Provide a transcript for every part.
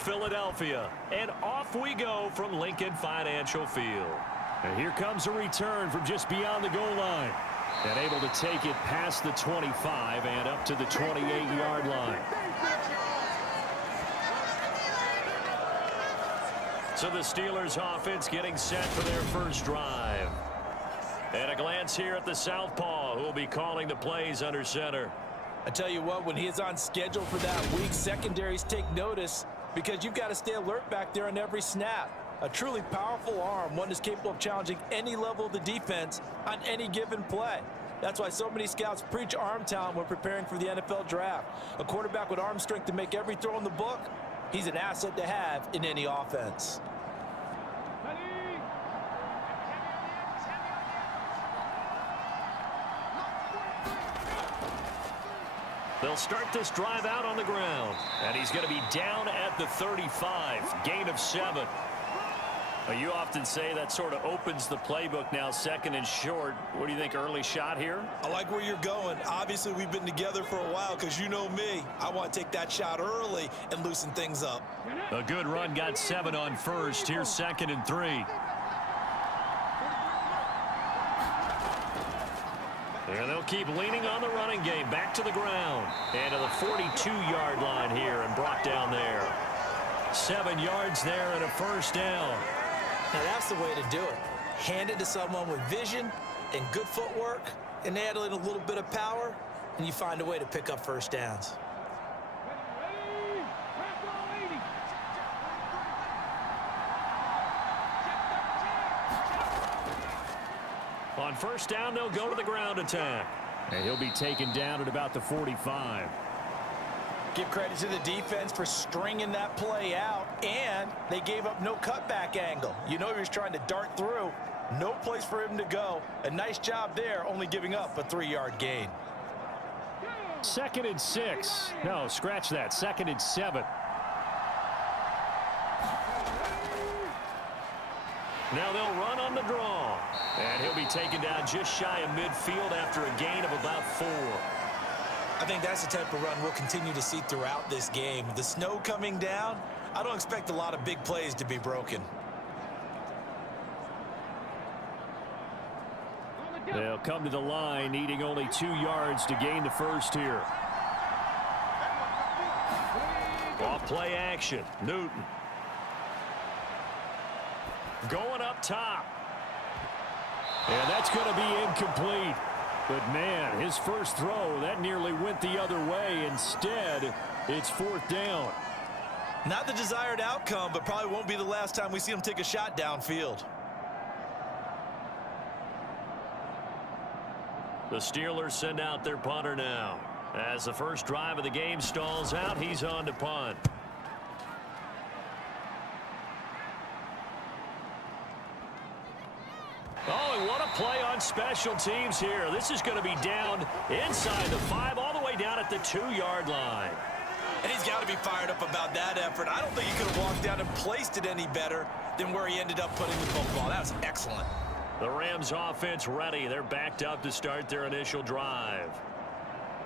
Philadelphia. And off we go from Lincoln Financial Field. And here comes a return from just beyond the goal line. And able to take it past the 25 and up to the 28-yard line. So the Steelers offense getting set for their first drive. And a glance here at the southpaw, who will be calling the plays under center. I tell you what, when he is on schedule for that week, secondaries take notice because you've got to stay alert back there on every snap. A truly powerful arm, one that's capable of challenging any level of the defense on any given play. That's why so many scouts preach arm talent when preparing for the NFL draft. A quarterback with arm strength to make every throw in the book, he's an asset to have in any offense. They'll start this drive out on the ground. And he's going to be down at the 35. Gain of 7. You often say that sort of opens the playbook now, second and short. What do you think, early shot here? I like where you're going. Obviously, we've been together for a while because you know me. I want to take that shot early and loosen things up. A good run, got 7 on first. Here's 2nd and 3. And they'll keep leaning on the running game. Back to the ground. And to the 42-yard line here and brought down there. 7 yards there and a first down. Now that's the way to do it. Hand it to someone with vision and good footwork, and add in a little bit of power, and you find a way to pick up first downs. On first down, they'll go to the ground attack. And he'll be taken down at about the 45. Give credit to the defense for stringing that play out, and they gave up no cutback angle. You know he was trying to dart through. No place for him to go. A nice job there, only giving up a 3-yard gain. 2nd and 6. No, scratch that. 2nd and 7. Now they'll run on the draw. And he'll be taken down just shy of midfield after a gain of about 4. I think that's the type of run we'll continue to see throughout this game. The snow coming down, I don't expect a lot of big plays to be broken. They'll come to the line, needing only 2 yards to gain the first here. Off play action. Newton. Going up top. And that's going to be incomplete. But, man, his first throw, that nearly went the other way. Instead, it's 4th down. Not the desired outcome, but probably won't be the last time we see him take a shot downfield. The Steelers send out their punter now. As the first drive of the game stalls out, he's on to punt. Oh, and what a play on special teams here. This is going to be down inside the 5, all the way down at the 2-yard line. And he's got to be fired up about that effort. I don't think he could have walked down and placed it any better than where he ended up putting the football. That was excellent. The Rams offense ready. They're backed up to start their initial drive.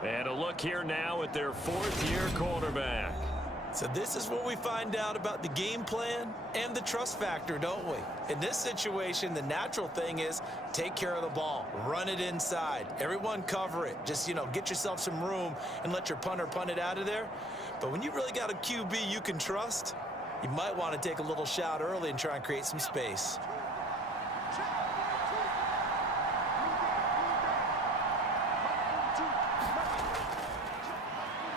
And a look here now at their 4th-year quarterback. So this is what we find out about the game plan and the trust factor, don't we? In this situation, the natural thing is take care of the ball, run it inside, everyone cover it. Just, get yourself some room and let your punter punt it out of there. But when you really got a QB you can trust, you might want to take a little shot early and try and create some space.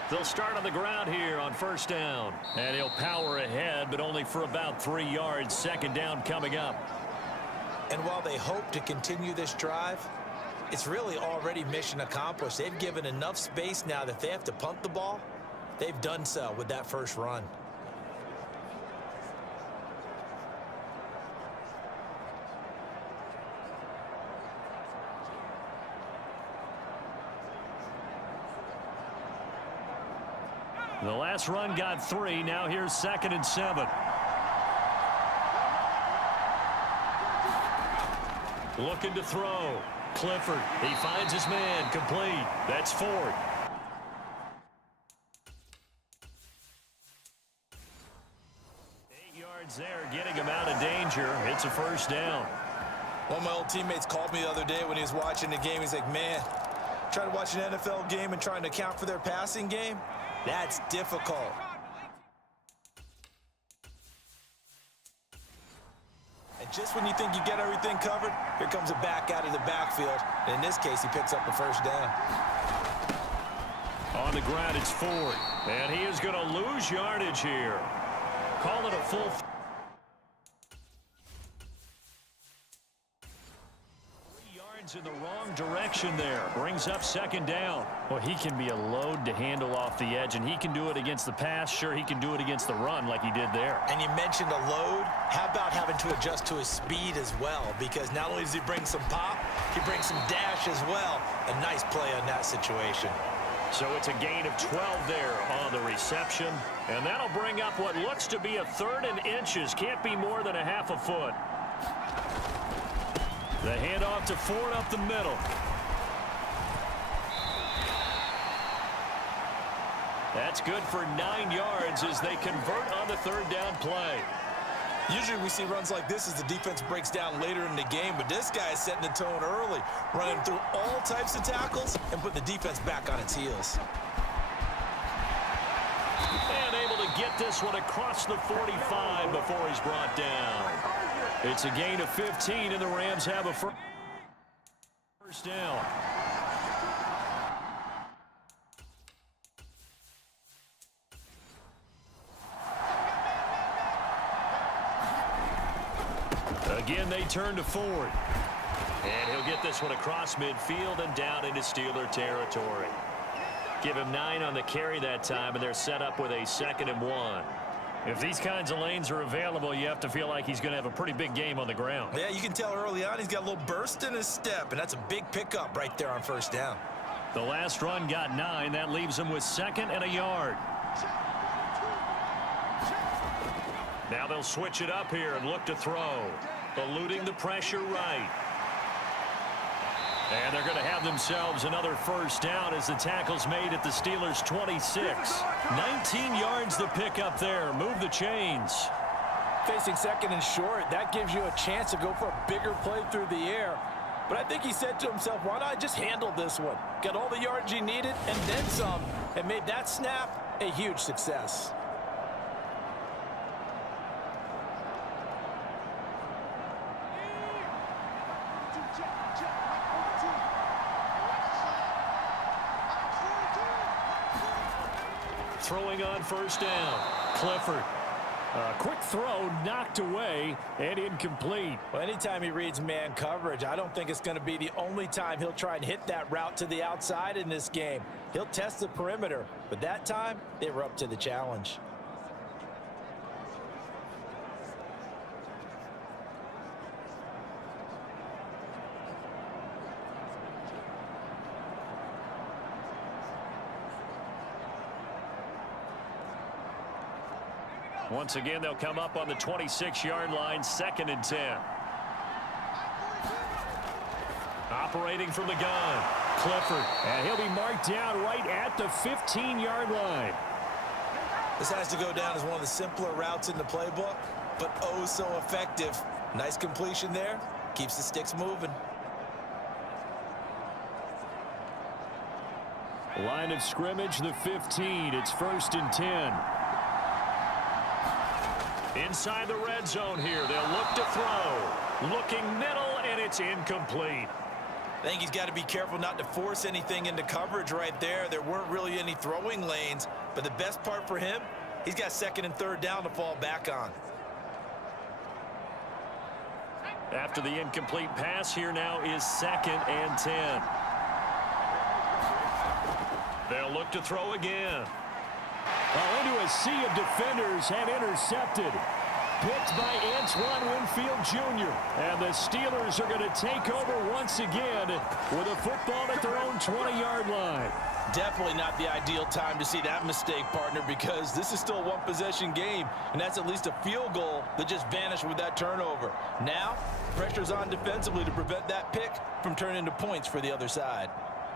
They'll start on the ground here on first down. And he'll power ahead, but only for about 3 yards. 2nd down coming up. And while they hope to continue this drive, it's really already mission accomplished. They've given enough space now that if they have to punt the ball, they've done so with that first run. The last run got 3. Now here's 2nd and 7. Looking to throw. Clifford. He finds his man. Complete. That's 4th. yards there, getting him out of danger. It's a first down. One of my old teammates called me the other day when he was watching the game. He's like, man, trying to watch an NFL game and trying to account for their passing game, that's difficult. And just when you think you get everything covered, here comes a back out of the backfield. And in this case, he picks up a first down. On the ground, it's Ford. And he is going to lose yardage here. Call it a full. 3 yards in the wrong direction there. Brings up second down. Well, he can be a load to handle off the edge, and he can do it against the pass. Sure, he can do it against the run like he did there. And you mentioned a load. How about having to adjust to his speed as well? Because not only does he bring some pop, he brings some dash as well. A nice play on that situation. So it's a gain of 12 there on the reception. And that'll bring up what looks to be a 3rd and inches. Can't be more than a half a foot. The handoff to Ford up the middle. That's good for 9 yards as they convert on the 3rd down play. Usually we see runs like this as the defense breaks down later in the game, but this guy is setting the tone early, running through all types of tackles and putting the defense back on its heels. And able to get this one across the 45 before he's brought down. It's a gain of 15, and the Rams have a first down. Again, they turn to Ford. And he'll get this one across midfield and down into Steeler territory. Give him 9 on the carry that time, and they're set up with a 2nd and 1. If these kinds of lanes are available, you have to feel like he's going to have a pretty big game on the ground. Yeah, you can tell early on he's got a little burst in his step, and that's a big pickup right there on first down. The last run got 9. That leaves him with 2nd and a yard. Now they'll switch it up here and look to throw. Eluding the pressure right. And they're going to have themselves another first down as the tackle's made at the Steelers' 26. 19 yards to pick up there. Move the chains. Facing 2nd and short, that gives you a chance to go for a bigger play through the air. But I think he said to himself, why not just handle this one? Got all the yards he needed and then some, and made that snap a huge success. Throwing on first down. Clifford. A quick throw knocked away and incomplete. Well, anytime he reads man coverage, I don't think it's going to be the only time he'll try and hit that route to the outside in this game. He'll test the perimeter, but that time they were up to the challenge. Once again, they'll come up on the 26-yard line, 2nd and 10. Operating from the gun, Clifford. And he'll be marked down right at the 15-yard line. This has to go down as one of the simpler routes in the playbook, but oh so effective. Nice completion there. Keeps the sticks moving. Line of scrimmage, the 15. It's 1st and 10. Inside the red zone here. They'll look to throw. Looking middle, and it's incomplete. I think he's got to be careful not to force anything into coverage right there. There weren't really any throwing lanes, but the best part for him, he's got 2nd and 3rd down to fall back on. After the incomplete pass, here now is 2nd and 10. They'll look to throw again. Into a sea of defenders and intercepted. Picked by Antoine Winfield Jr. And the Steelers are going to take over once again with a football at their own 20-yard line. Definitely not the ideal time to see that mistake, partner, because this is still a one-possession game, and that's at least a field goal that just vanished with that turnover. Now, pressure's on defensively to prevent that pick from turning into points for the other side.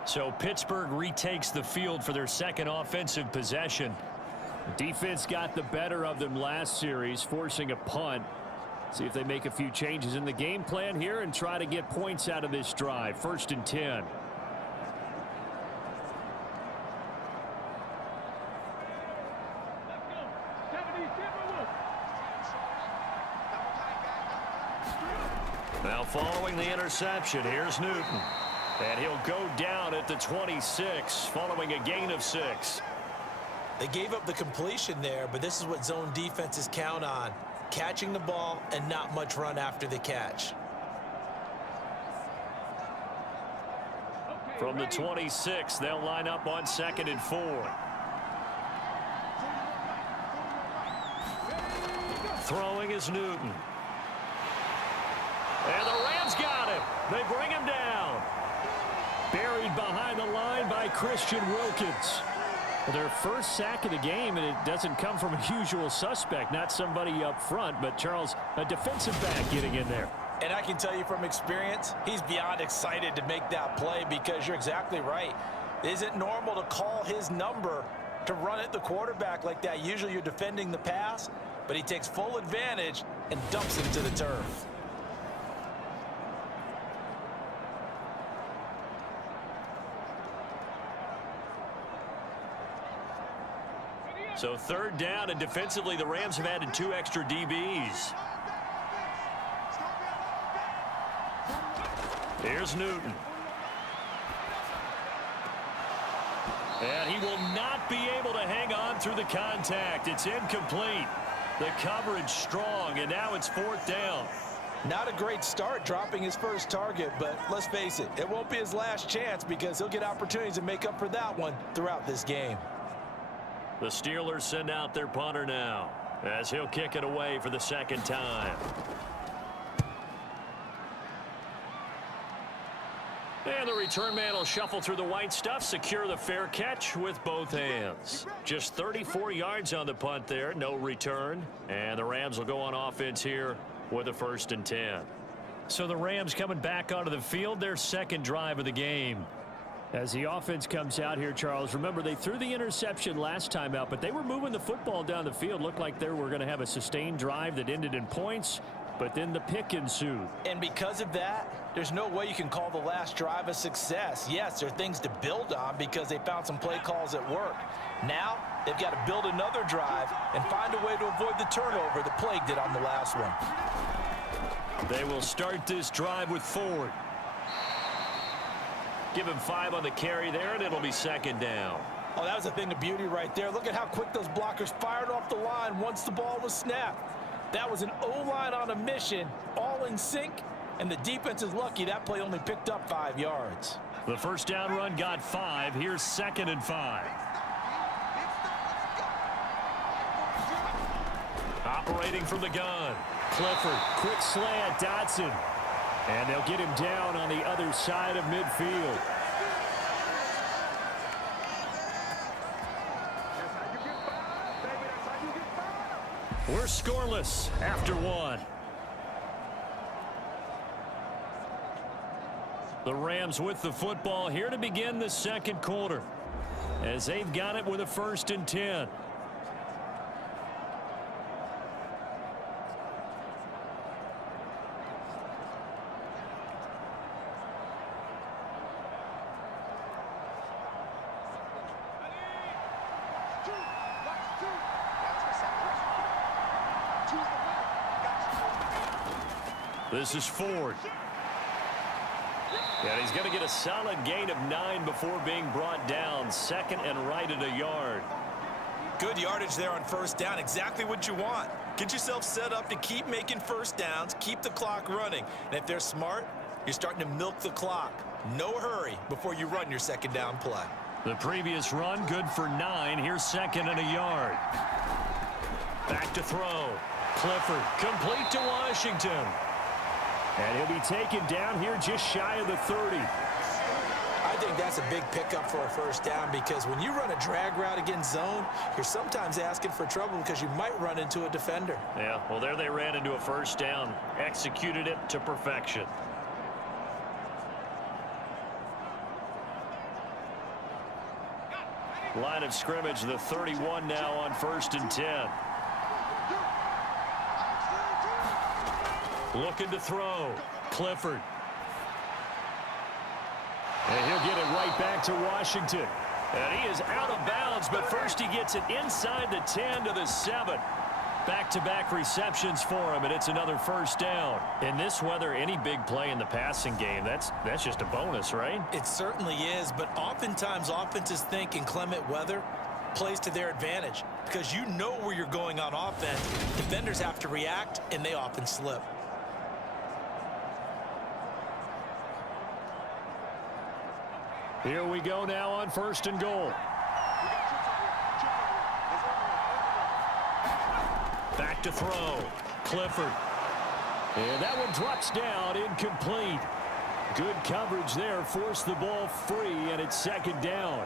So Pittsburgh retakes the field for their 2nd offensive possession. Defense got the better of them last series, forcing a punt. See if they make a few changes in the game plan here and try to get points out of this drive. 1st and 10. Now following the interception, here's Newton. And he'll go down at the 26 following a gain of 6. They gave up the completion there, but this is what zone defenses count on. Catching the ball and not much run after the catch. From the 26, they'll line up on 2nd and 4. Throwing is Newton. And the Rams got him. They bring him down. Buried behind the line by Christian Wilkins. Their first sack of the game, and it doesn't come from a usual suspect, not somebody up front, but Charles, a defensive back getting in there. And I can tell you from experience, he's beyond excited to make that play because you're exactly right. It isn't normal to call his number to run at the quarterback like that. Usually you're defending the pass, but he takes full advantage and dumps him to the turf. So 3rd down, and defensively the Rams have added 2 extra DBs. Here's Newton. And he will not be able to hang on through the contact. It's incomplete. The coverage strong, and now it's 4th down. Not a great start dropping his first target, but let's face it, it won't be his last chance because he'll get opportunities to make up for that one throughout this game. The Steelers send out their punter now as he'll kick it away for the 2nd time. And the return man will shuffle through the white stuff, secure the fair catch with both hands. Just 34 yards on the punt there, no return. And the Rams will go on offense here with a 1st and 10. So the Rams coming back onto the field, their 2nd drive of the game. As the offense comes out here, Charles, remember they threw the interception last time out, but they were moving the football down the field. Looked like they were going to have a sustained drive that ended in points, but then the pick ensued. And because of that, there's no way you can call the last drive a success. Yes, there are things to build on because they found some play calls that work. Now, they've got to build another drive and find a way to avoid the turnover that plagued it on the last one. They will start this drive with Ford. Give him 5 on the carry there, and it'll be 2nd down. Oh, that was a thing of beauty right there. Look at how quick those blockers fired off the line once the ball was snapped. That was an O-line on a mission, all in sync, and the defense is lucky that play only picked up 5 yards. The 1st down run got 5. Here's 2nd and 5. Operating from the gun. Clifford, quick slant, Dotson. And they'll get him down on the other side of midfield. We're scoreless after 1. The Rams with the football here to begin the 2nd quarter, as they've got it with a 1st and 10. This is Ford. And he's going to get a solid gain of 9 before being brought down. 2nd and right at a yard. Good yardage there on 1st down. Exactly what you want. Get yourself set up to keep making 1st downs, keep the clock running. And if they're smart, you're starting to milk the clock. No hurry before you run your 2nd down play. The previous run good for 9. Here's 2nd and a yard. Back to throw. Clifford complete to Washington. And he'll be taken down here just shy of the 30. I think that's a big pickup for a 1st down because when you run a drag route against zone, you're sometimes asking for trouble because you might run into a defender. Yeah, well, there they ran into a 1st down. Executed it to perfection. Line of scrimmage, the 31 now on 1st and 10. Looking to throw. Clifford. And he'll get it right back to Washington. And he is out of bounds, but first he gets it inside the 10 to the 7. Back-to-back receptions for him, and it's another first down. In this weather, any big play in the passing game, that's just a bonus, right? It certainly is, but oftentimes offenses think inclement weather plays to their advantage because you know where you're going on offense. Defenders have to react, and they often slip. Here we go now on 1st and goal. Back to throw. Clifford. And that one drops down, incomplete. Good coverage there, forced the ball free, and it's 2nd down.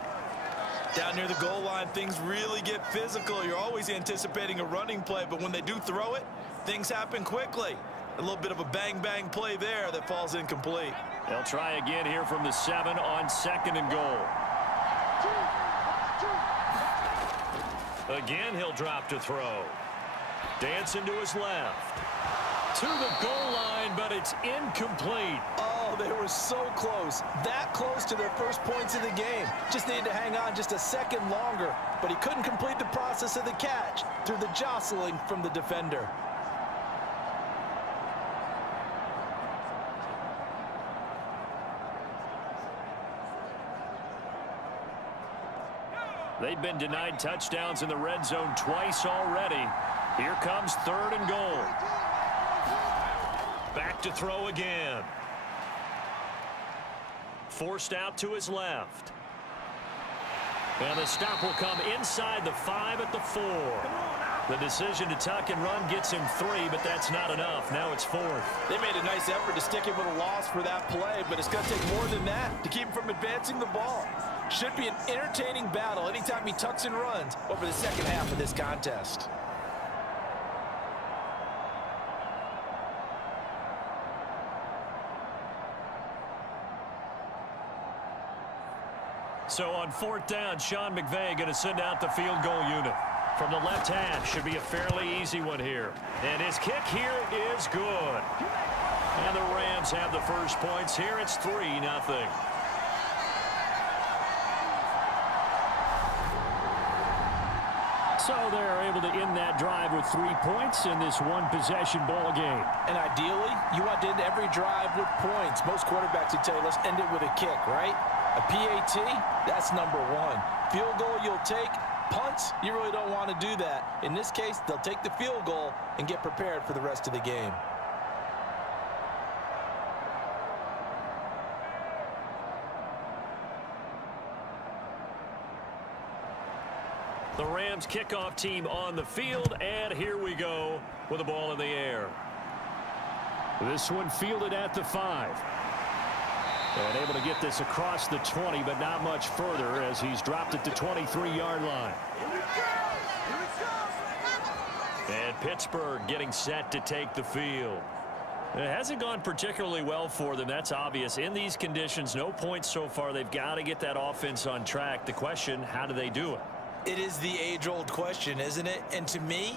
Down near the goal line, things really get physical. You're always anticipating a running play, but when they do throw it, things happen quickly. A little bit of a bang-bang play there that falls incomplete. They'll try again here from the 7 on 2nd and goal. Again, he'll drop to throw. Dancing to his left. To the goal line, but it's incomplete. Oh, they were so close. That close to their first points of the game. Just needed to hang on just a second longer, but he couldn't complete the process of the catch through the jostling from the defender. They've been denied touchdowns in the red zone twice already. Here comes 3rd and goal. Back to throw again. Forced out to his left. And the stop will come inside the 5 at the 4. The decision to tuck and run gets him 3, but that's not enough. Now it's 4th. They made a nice effort to stick him with a loss for that play, but it's going to take more than that to keep him from advancing the ball. Should be an entertaining battle anytime he tucks and runs over the second half of this contest. So on 4th down, Sean McVay going to send out the field goal unit. From the left half, should be a fairly easy one here. And his kick here is good. And the Rams have the first points here. It's 3-0. So they're able to end that drive with 3 points in this one-possession ball game. And ideally, you want to end every drive with points. Most quarterbacks would tell you, let's end it with a kick, right? A PAT, that's number 1. Field goal you'll take. Punts, you really don't want to do that. In this case, they'll take the field goal and get prepared for the rest of the game. The Rams kickoff team on the field, and here we go with the ball in the air. This one fielded at the 5. And able to get this across the 20, but not much further as he's dropped it to 23-yard line. And Pittsburgh getting set to take the field. It hasn't gone particularly well for them. That's obvious. In these conditions, no points so far. They've got to get that offense on track. The question, how do they do it? It is the age-old question, isn't it? And to me,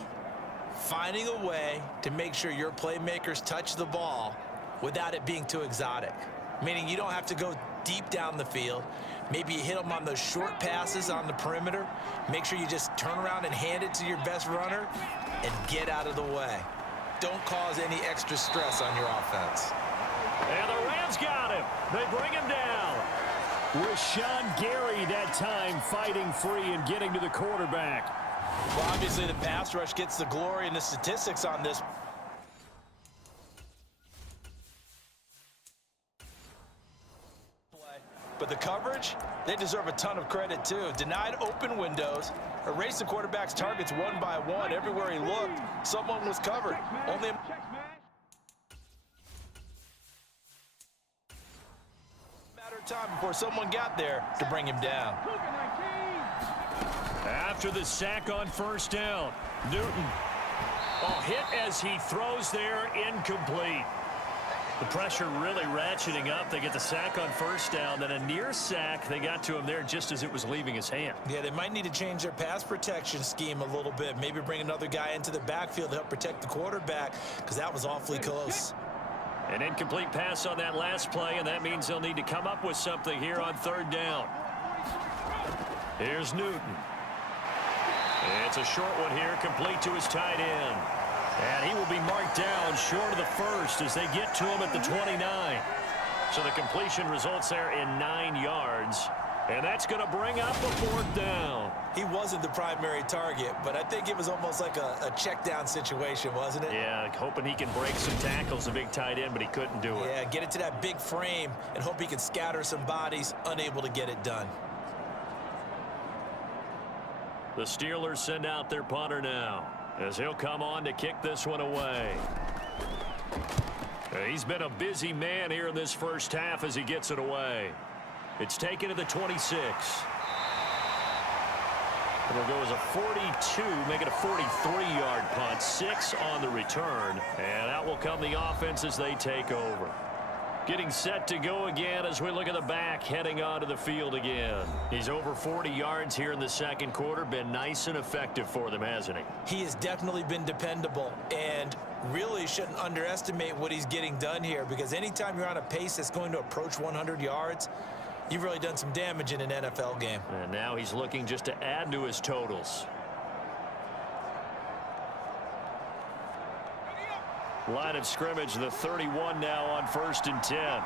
finding a way to make sure your playmakers touch the ball without it being too exotic. Meaning you don't have to go deep down the field. Maybe you hit them on those short passes on the perimeter. Make sure you just turn around and hand it to your best runner and get out of the way. Don't cause any extra stress on your offense. And the Rams got him. They bring him down. Rashawn Gary that time fighting free and getting to the quarterback. Well, obviously the pass rush gets the glory and the statistics on this. But the coverage, they deserve a ton of credit too. Denied open windows, erased the quarterback's targets one by one. Everywhere he looked, someone was covered. Only a matter of time before someone got there to bring him down. After the sack on 1st down, Newton. Oh, hit as he throws there, incomplete. The pressure really ratcheting up. They get the sack on first down, then a near sack. They got to him there just as it was leaving his hand. Yeah, they might need to change their pass protection scheme a little bit. Maybe bring another guy into the backfield to help protect the quarterback, because that was awfully close. An incomplete pass on that last play, and that means they'll need to come up with something here on third down. Here's Newton. It's a short one here, complete to his tight end. And he will be marked down short of the first as they get to him at the 29. So the completion results there in 9 yards. And that's going to bring up a fourth down. He wasn't the primary target, but I think it was almost like a check down situation, wasn't it? Yeah, hoping he can break some tackles, a big tight end, but he couldn't do it. Yeah, get it to that big frame and hope he can scatter some bodies, unable to get it done. The Steelers send out their punter now, as he'll come on to kick this one away. He's been a busy man here in this first half as he gets it away. It's taken to the 26. It'll go as a 42, make it a 43-yard punt, 6 on the return, and out will come the offense as they take over. Getting set to go again as we look at the back, heading onto the field again. He's over 40 yards here in the second quarter. Been nice and effective for them, hasn't he? He has definitely been dependable, and really shouldn't underestimate what he's getting done here, because anytime you're on a pace that's going to approach 100 yards, you've really done some damage in an NFL game. And now he's looking just to add to his totals. Line of scrimmage, the 31 now on 1st and 10.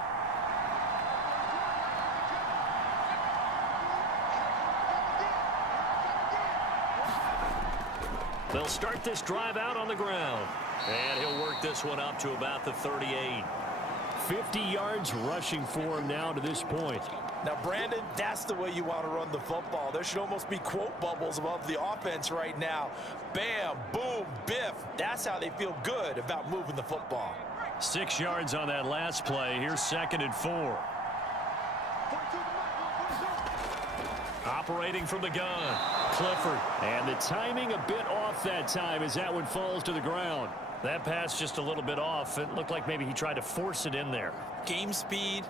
They'll start this drive out on the ground. And he'll work this one up to about the 38. 50 yards rushing for him now to this point. Now, Brandon, that's the way you want to run the football. There should almost be quote bubbles above the offense right now. Bam, boom, biff. That's how they feel good about moving the football. 6 yards on that last play. Here's 2nd and 4. Operating from the gun, Clifford. And the timing a bit off that time as that one falls to the ground. That pass just a little bit off. It looked like maybe he tried to force it in there. Game speed,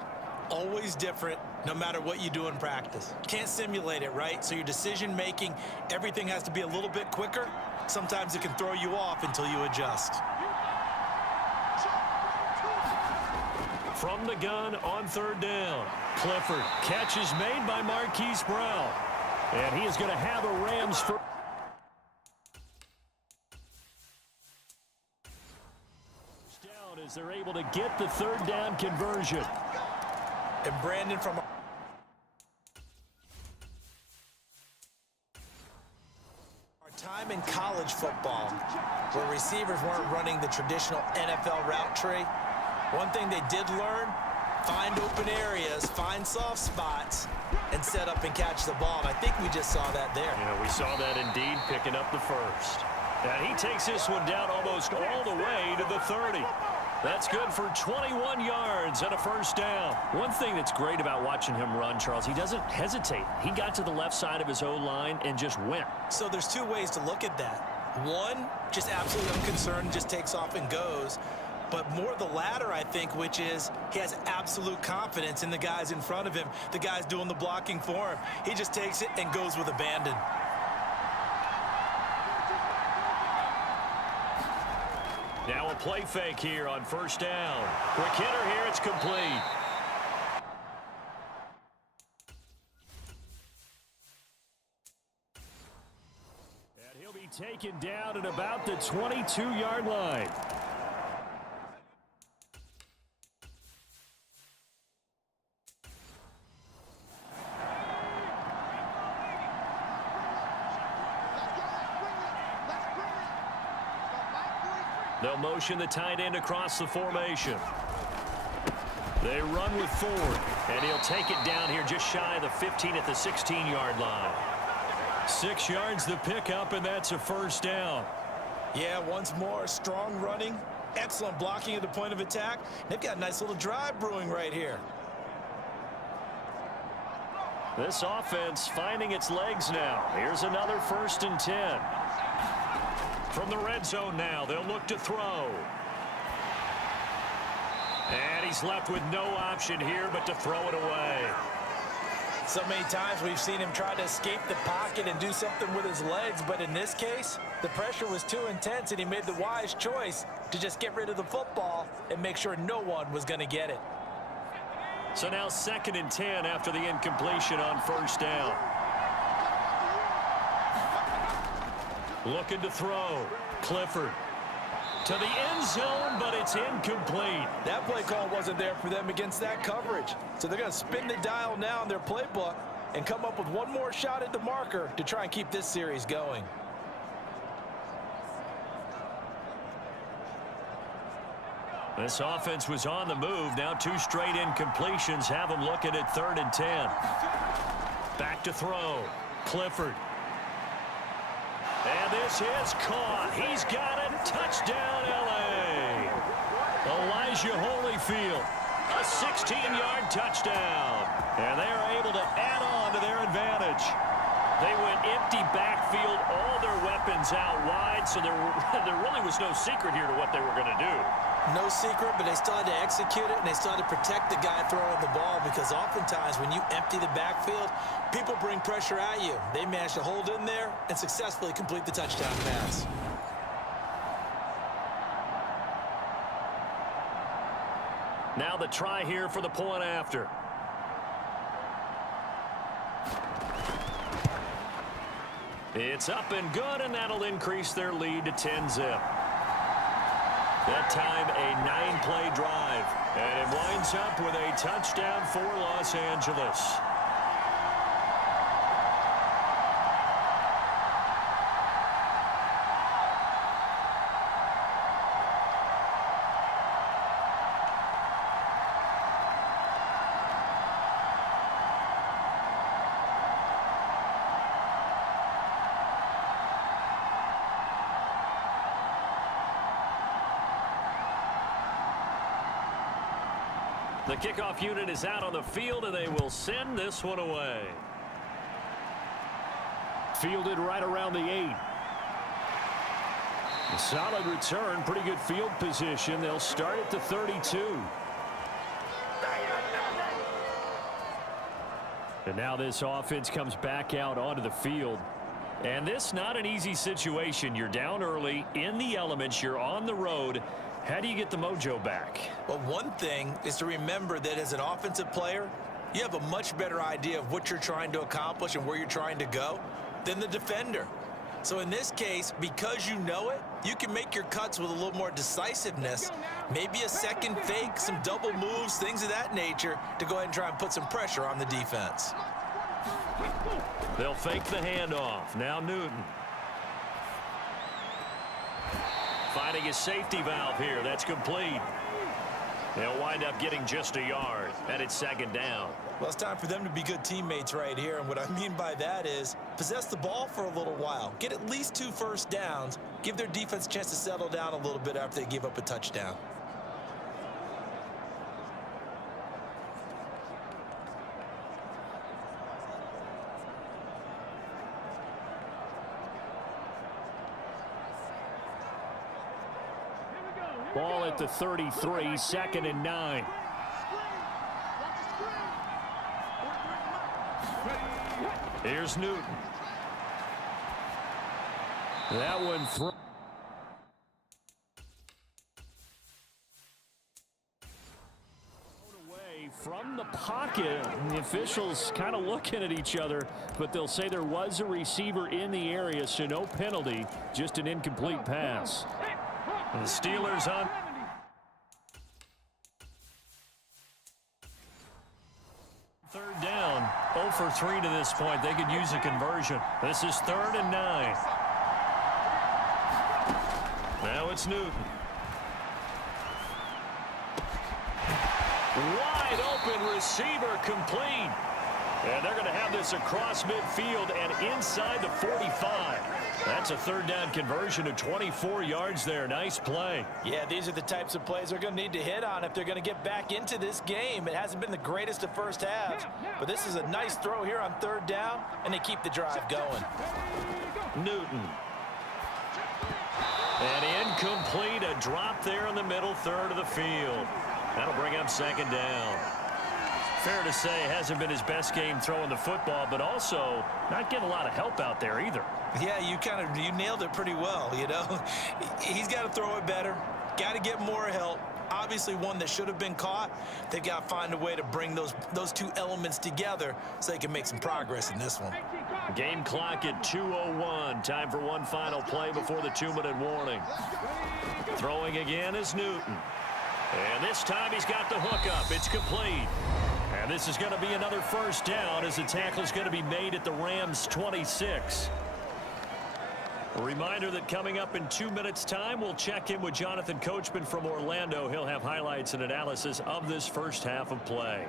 always different, no matter what you do in practice. Can't simulate it, right? So your decision making, everything has to be a little bit quicker. Sometimes it can throw you off until you adjust. From the gun on 3rd down. Clifford, catch is made by Marquise Brown. And he is going to have a Rams for down as they're able to get the 3rd down conversion. And Brandon, from our time in college football, where receivers weren't running the traditional NFL route tree, one thing they did learn, find open areas, find soft spots, and set up and catch the ball. And I think we just saw that there. Yeah, we saw that indeed, picking up the first. And he takes this one down almost all the way to the 30. That's good for 21 yards and a 1st down. One thing that's great about watching him run, Charles, he doesn't hesitate. He got to the left side of his O-line and just went. So there's 2 ways to look at that. One, just absolutely unconcerned, just takes off and goes. But more the latter, I think, which is he has absolute confidence in the guys in front of him, the guys doing the blocking for him. He just takes it and goes with abandon. Now a play fake here on 1st down. Quick hitter here, it's complete. And he'll be taken down at about the 22-yard line. They'll motion the tight end across the formation. They run with Ford, and he'll take it down here just shy of the 15 at the 16-yard line. 6 yards the pickup, and that's a 1st down. Yeah, once more, strong running, excellent blocking at the point of attack. They've got a nice little drive brewing right here. This offense finding its legs now. Here's another 1st and 10. From the red zone now, they'll look to throw. And he's left with no option here but to throw it away. So many times we've seen him try to escape the pocket and do something with his legs, but in this case, the pressure was too intense and he made the wise choice to just get rid of the football and make sure no one was going to get it. So now 2nd and 10 after the incompletion on 1st down. Looking to throw. Clifford to the end zone, but it's incomplete. That play call wasn't there for them against that coverage. So they're going to spin the dial now in their playbook and come up with one more shot at the marker to try and keep this series going. This offense was on the move. Now 2 straight incompletions have them looking at 3rd and 10. Back to throw. Clifford. And this is caught. He's got it. Touchdown, L.A. Elijah Holyfield. A 16-yard touchdown. And they are able to add on to their advantage. They went empty backfield, all their weapons out wide, so there really was no secret here to what they were going to do. No secret, but they still had to execute it, and they still had to protect the guy throwing the ball, because oftentimes when you empty the backfield, people bring pressure at you. They managed to hold in there and successfully complete the touchdown pass. Now the try here for the point after. It's up and good, and that'll increase their lead to 10-zip. That time, a 9-play drive. And it winds up with a touchdown for Los Angeles. The kickoff unit is out on the field, and they will send this one away. Fielded right around the 8. A solid return, pretty good field position. They'll start at the 32. And now this offense comes back out onto the field. And this not an easy situation. You're down early, in the elements, you're on the road. How do you get the mojo back? Well, one thing is to remember that as an offensive player, you have a much better idea of what you're trying to accomplish and where you're trying to go than the defender. So in this case, because you know it, you can make your cuts with a little more decisiveness, maybe a second fake, some double moves, things of that nature, to go ahead and try and put some pressure on the defense. They'll fake the handoff. Now Newton. Finding a safety valve here. That's complete. They'll wind up getting just a yard, and it's 2nd down. Well, it's time for them to be good teammates right here, and what I mean by that is possess the ball for a little while. Get at least 2 first downs. Give their defense a chance to settle down a little bit after they give up a touchdown. Ball at the 33, 2nd and 9. Here's Newton. That one through. Away from the pocket. The officials kind of looking at each other, but they'll say there was a receiver in the area, so no penalty, just an incomplete pass. The Steelers on. Third down, 0 for 3 to this point. They could use a conversion. This is 3rd and 9. Now it's Newton. Wide open receiver, complete. And they're going to have this across midfield and inside the 45. That's a 3rd down conversion of 24 yards there. Nice play. Yeah, these are the types of plays they're going to need to hit on if they're going to get back into this game. It hasn't been the greatest of first halves, but this is a nice throw here on 3rd down, and they keep the drive going. Newton. And incomplete, a drop there in the middle third of the field. That'll bring up second down. Fair to say, hasn't been his best game throwing the football, but also not getting a lot of help out there either. Yeah, you nailed it pretty well, you know. He's got to throw it better, got to get more help. Obviously one that should have been caught. They've got to find a way to bring those two elements together so they can make some progress in this one. Game clock at 2:01. Time for one final play before the 2-minute warning. Throwing again is Newton. And this time he's got the hook up. It's complete. And this is going to be another first down as the tackle is going to be made at the Rams' 26. A reminder that coming up in 2 minutes' time, we'll check in with Jonathan Coachman from Orlando. He'll have highlights and analysis of this first half of play.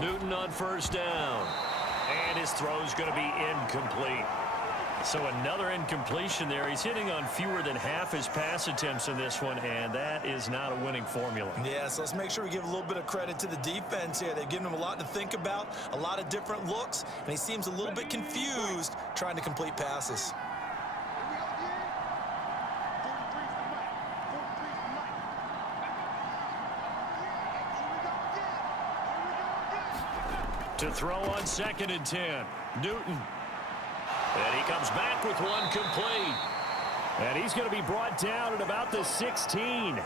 Newton on first down. And his throw's going to be incomplete. So another incompletion there. He's hitting on fewer than half his pass attempts in this one, and that is not a winning formula. Yeah, so let's make sure we give a little bit of credit to the defense here. They've given him a lot to think about, a lot of different looks, and he seems a little bit confused trying to complete passes. To throw on 2nd and 10. Newton. And he comes back with one complete. And he's going to be brought down at about the 16.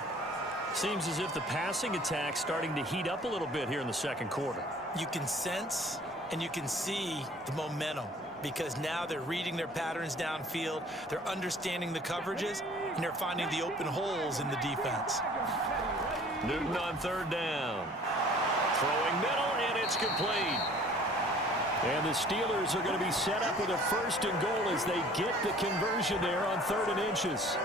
Seems as if the passing attack's starting to heat up a little bit here in the second quarter. You can sense and you can see the momentum because now they're reading their patterns downfield, they're understanding the coverages, and they're finding the open holes in the defense. Newton on 3rd down. Throwing middle, and it's complete. And the Steelers are going to be set up with a 1st and goal as they get the conversion there on 3rd and inches.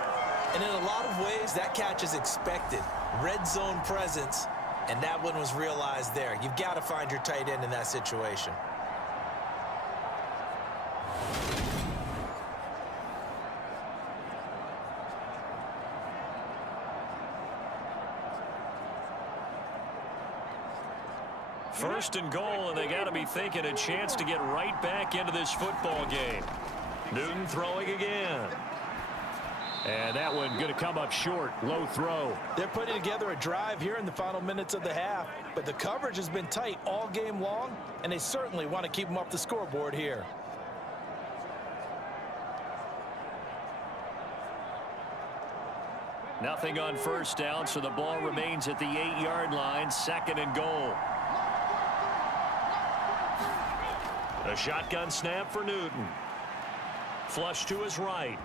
And in a lot of ways, that catch is expected. Red zone presence, and that one was realized there. You've got to find your tight end in that situation. First and goal, and they got to be thinking a chance to get right back into this football game. Newton throwing again. And that one going to come up short. Low throw. They're putting together a drive here in the final minutes of the half, but the coverage has been tight all game long, and they certainly want to keep them off the scoreboard here. Nothing on first down, so the ball remains at the 8-yard line. 2nd and goal. A shotgun snap for Newton. Flush to his right.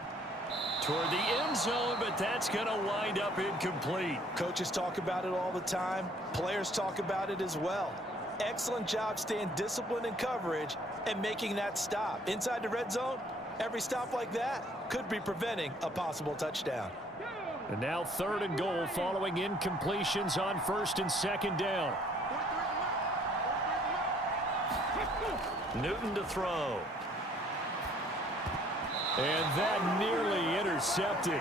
Toward the end zone, but that's going to wind up incomplete. Coaches talk about it all the time. Players talk about it as well. Excellent job staying disciplined in coverage and making that stop. Inside the red zone, every stop like that could be preventing a possible touchdown. And now 3rd and goal following incompletions on 1st and 2nd down. Newton to throw. And that nearly intercepted.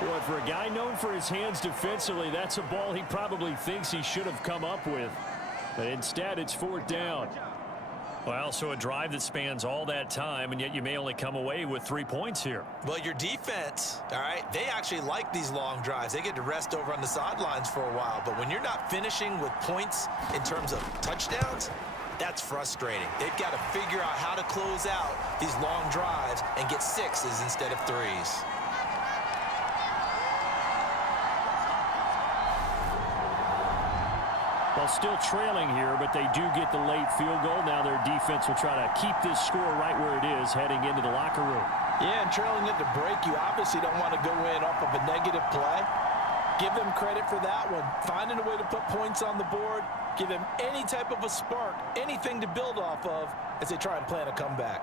Boy, for a guy known for his hands defensively, that's a ball he probably thinks he should have come up with. But instead, it's 4th down. Well, so a drive that spans all that time, and yet you may only come away with 3 points here. Well, your defense, all right, they actually like these long drives. They get to rest over on the sidelines for a while. But when you're not finishing with points in terms of touchdowns, that's frustrating. They've got to figure out how to close out these long drives and get 6s instead of 3s. Well, still trailing here, but they do get the late field goal. Now their defense will try to keep this score right where it is heading into the locker room. Yeah, and trailing at the break, you obviously don't want to go in off of a negative play. Give them credit for that one. Finding a way to put points on the board, give them any type of a spark, anything to build off of as they try and plan a comeback.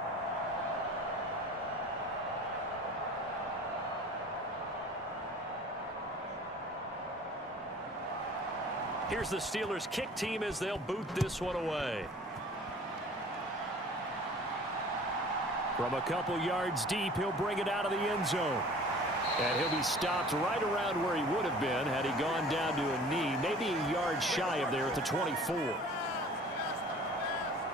Here's the Steelers kick team as they'll boot this one away. From a couple yards deep, he'll bring it out of the end zone. And he'll be stopped right around where he would have been had he gone down to a knee, maybe a yard shy of there at the 24.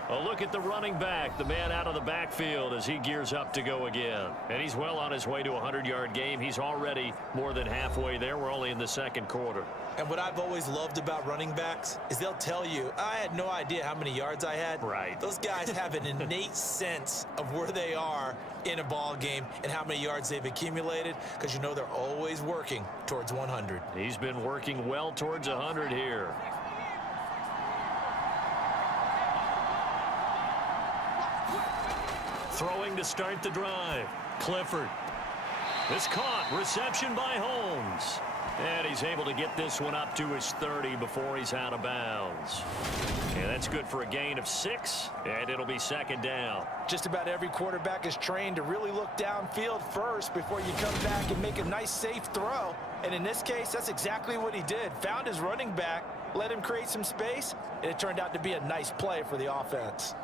A look at the running back, the man out of the backfield as he gears up to go again. And he's well on his way to a 100-yard game. He's already more than halfway there. We're only in the second quarter. And what I've always loved about running backs is they'll tell you, I had no idea how many yards I had. Right. Those guys have an innate sense of where they are in a ball game and how many yards they've accumulated, because you know they're always working towards 100. He's been working well towards 100 here. Throwing to start the drive. Clifford. This caught. Reception by Holmes. And he's able to get this one up to his 30 before he's out of bounds. And that's good for a gain of 6, and it'll be second down. Just about every quarterback is trained to really look downfield first before you come back and make a nice, safe throw. And in this case, that's exactly what he did. Found his running back, let him create some space, and it turned out to be a nice play for the offense.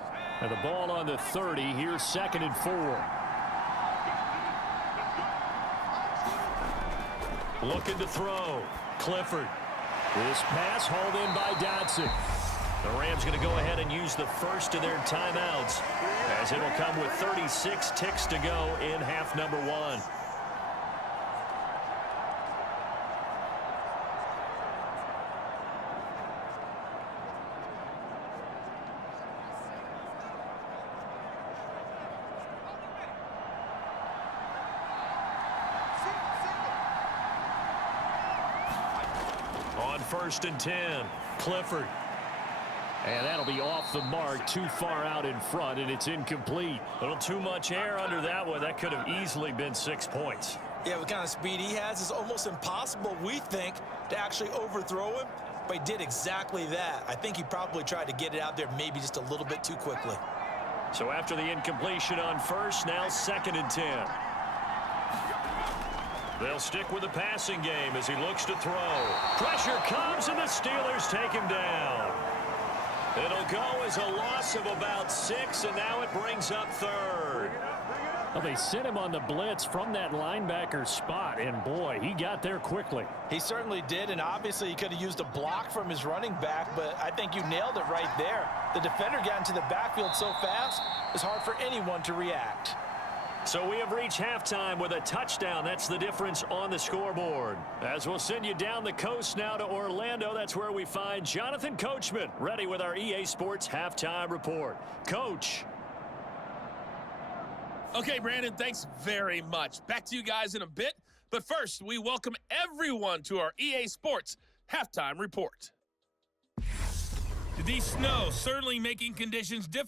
And the ball on the 30. Here's 2nd and 4. Looking to throw. Clifford. This pass hauled in by Dotson. The Rams going to go ahead and use the first of their timeouts, as it'll come with 36 ticks to go in half number 1. On 1st and 10, Clifford. And that'll be off the mark, too far out in front, and it's incomplete. A little too much air under that one. That could have easily been 6 points. Yeah, what kind of speed he has is almost impossible, we think, to actually overthrow him, but he did exactly that. I think he probably tried to get it out there maybe just a little bit too quickly. So after the incompletion on 1st, now 2nd and 10. They'll stick with the passing game as he looks to throw. Pressure comes, and the Steelers take him down. It'll go as a loss of about 6, and now it brings up 3rd. Well, they sent him on the blitz from that linebacker spot, and boy, he got there quickly. He certainly did, and obviously he could have used a block from his running back, but I think you nailed it right there. The defender got into the backfield so fast, it's hard for anyone to react. So we have reached halftime with a touchdown. That's the difference on the scoreboard. As we'll send you down the coast now to Orlando, that's where we find Jonathan Coachman, ready with our EA Sports Halftime Report. Coach. Okay, Brandon, thanks very much. Back to you guys in a bit. But first, we welcome everyone to our EA Sports Halftime Report. The snow certainly making conditions difficult.